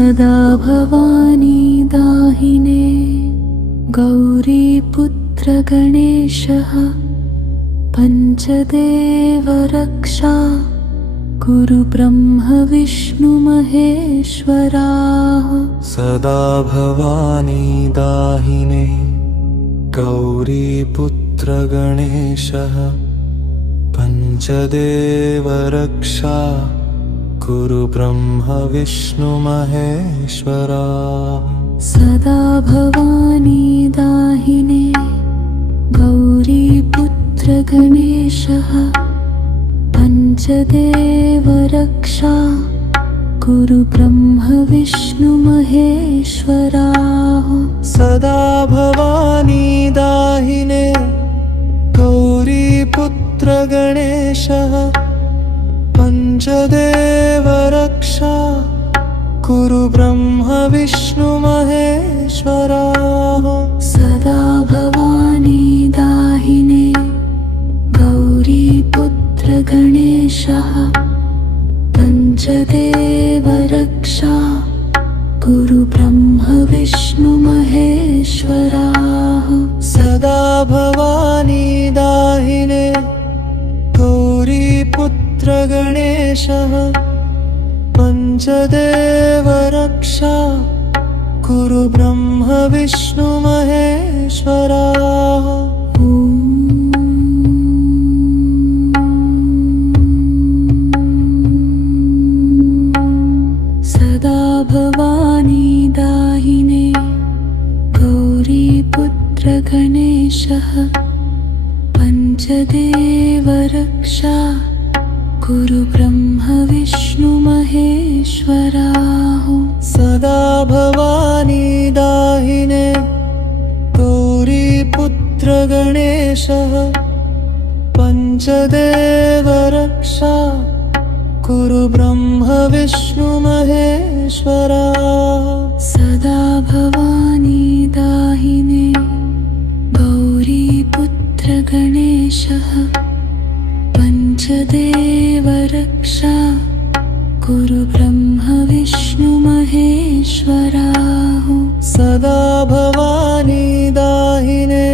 सदा भवानी दाहिने गौरीपुत्र गणेशः पञ्चदेव रक्षा कुरु ब्रह्म विष्णु महेश्वराः। सदा भवानी दाहिने गौरीपुत्र गणेशः पञ्चदेव रक्षा कुरु ब्रह्म विष्णु महेश्वराः। सदा भवानी दाहिने गौरीपुत्र गणेशः पञ्चदेव रक्षा कुरु ब्रह्म विष्णु महेश्वराः। सदा भवानी दाहिने गौरीपुत्र गणेशः पञ्चदेव रक्षा कुरु ब्रह्म विष्णु महेश्वराः। सदा भवानी दाहिने गौरीपुत्र गणेशः पञ्चदेव रक्षा कुरु ब्रह्म विष्णु महेश्वराः। सदा भवानी दाहिने गौरीपुत्र गणेशः पञ्चदेव रक्षा कुरु ब्रह्म विष्णु महेश्वराः। सदा भवानी दाहिने गौरीपुत्र गणेशः पञ्चदेव रक्षा कुरु ब्रह्म विष्णु महेश्वराः। सदा भवानी दाहिने गौरीपुत्र गणेशः पञ्चदेव रक्षा कुरु ब्रह्म विष्णु महेश्वराः। सदा भवानी दाहिने गौरीपुत्र गणेशः पञ्चदेव रक्षा कुरु ब्रह्म विष्णु महेश्वराः। सदा भवानी दाहिने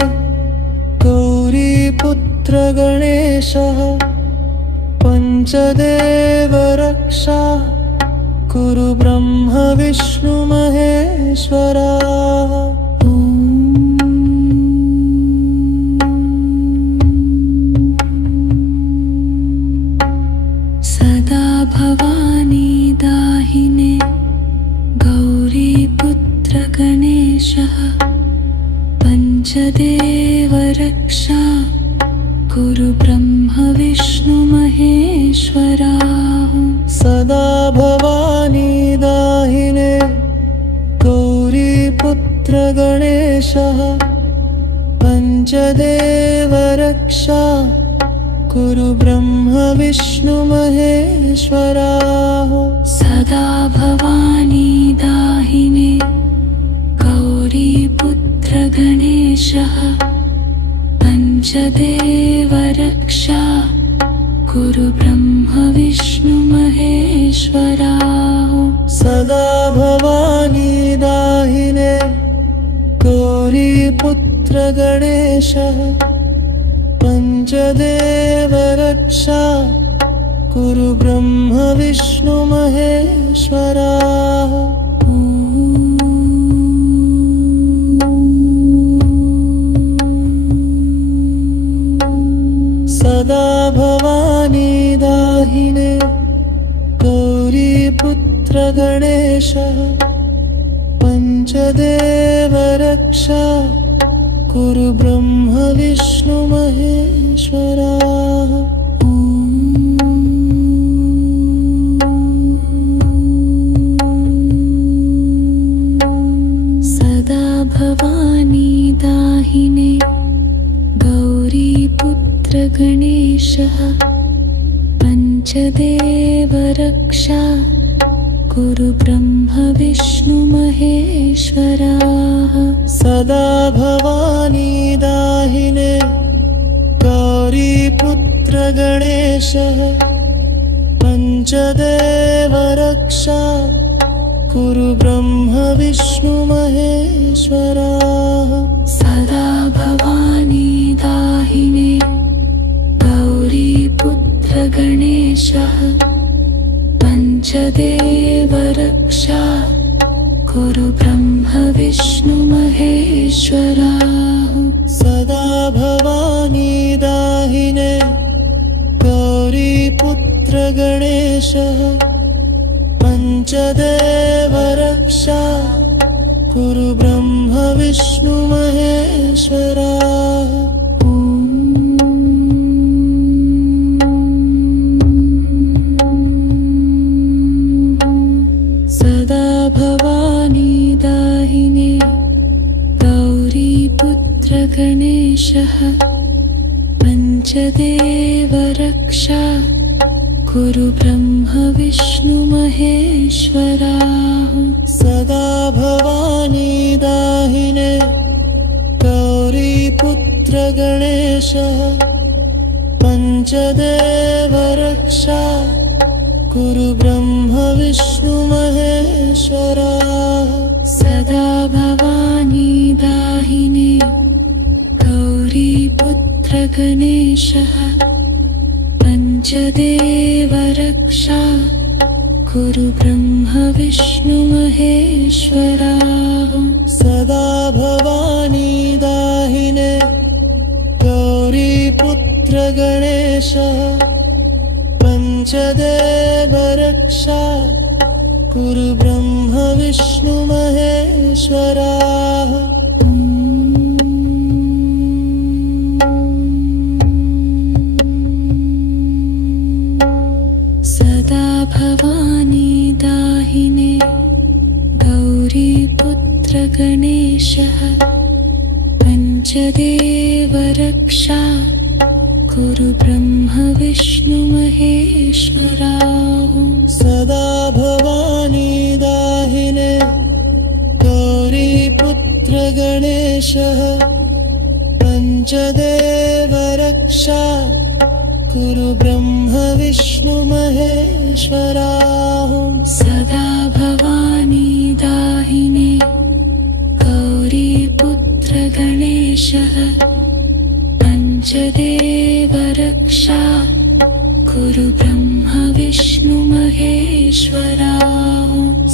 गौरीपुत्र गणेशः पञ्चदेव रक्षा कुरु ब्रह्म विष्णु महेश्वराः। सदा भवानी दाहिने गौरीपुत्र गणेशः पञ्चदेव रक्षा कुरु ब्रह्म विष्णु महेश्वराः। सदा भवानी दाहिने गौरीपुत्र गणेशः पञ्चदेव रक्षा कुरु ब्रह्म विष्णु महेश्वराः। सदा भवानी दाहिने गौरीपुत्र गणेशः पञ्चदेव रक्षा कुरु ब्रह्म विष्णु महेश्वराः। सदा भवानी दाहिने गौरीपुत्र गणेशः पञ्चदेव रक्षा कुरु ब्रह्म विष्णु महेश्वराः। सदा भवानी दाहिने गौरीपुत्र गणेशः पञ्चदेव रक्षा कुरु ब्रह्म विष्णु महेश्वराः। सदा भवानी दाहिने गौरीपुत्र गणेशः पञ्चदेव रक्षा कुरु ब्रह्म विष्णु महेश्वराः। सदा भवानी दाहिने गौरीपुत्र गणेशः पञ्चदेव रक्षा कुरु ब्रह्म विष्णु महेश्वराः सदा भवानी दाहिने गौरी पुत्र गणेशः पञ्चदेव रक्षा कुरु ब्रह्म विष्णु महेश्वराः सदा भवानी दाहिने गौरी पुत्र गणेशः पञ्चदेव रक्षा कुरु ब्रह्म विष्णु महेश्वराः सदा भवानी दाहिने गौरी पुत्र गणेशः पञ्चदेव रक्षा कुरु ब्रह्म विष्णु महेश्वराः सदा भवानी दाहिने गौरी पुत्र गणेशः पञ्चदेव रक्षा कुरु ब्रह्म विष्णु महेश्वराः सदा भवानी दाहिने गौरी पुत्र गणेशः पञ्चदेव रक्षा कुरु ब्रह्म विष्णु महेश्वराः सदा भवानी दाहिने गौरी पुत्र गणेशः पञ्चदेव रक्षा कुरु ब्रह्म विष्णु महेश्वराः सदा भवानी दाहिने गौरी पुत्र गणेशः पञ्चदेव रक्षा कुरु ब्रह्म विष्णु महेश्वराः सदा भवानी दाहिने गौरी पुत्र गणेशः पञ्चदेव रक्षा कुरु ब्रह्म विष्णु महेश्वराः सदा भवानी दाहिने गौरी पुत्र गणेशः पञ्चदेव रक्षा कुरु ब्रह्म विष्णु महेश्वराः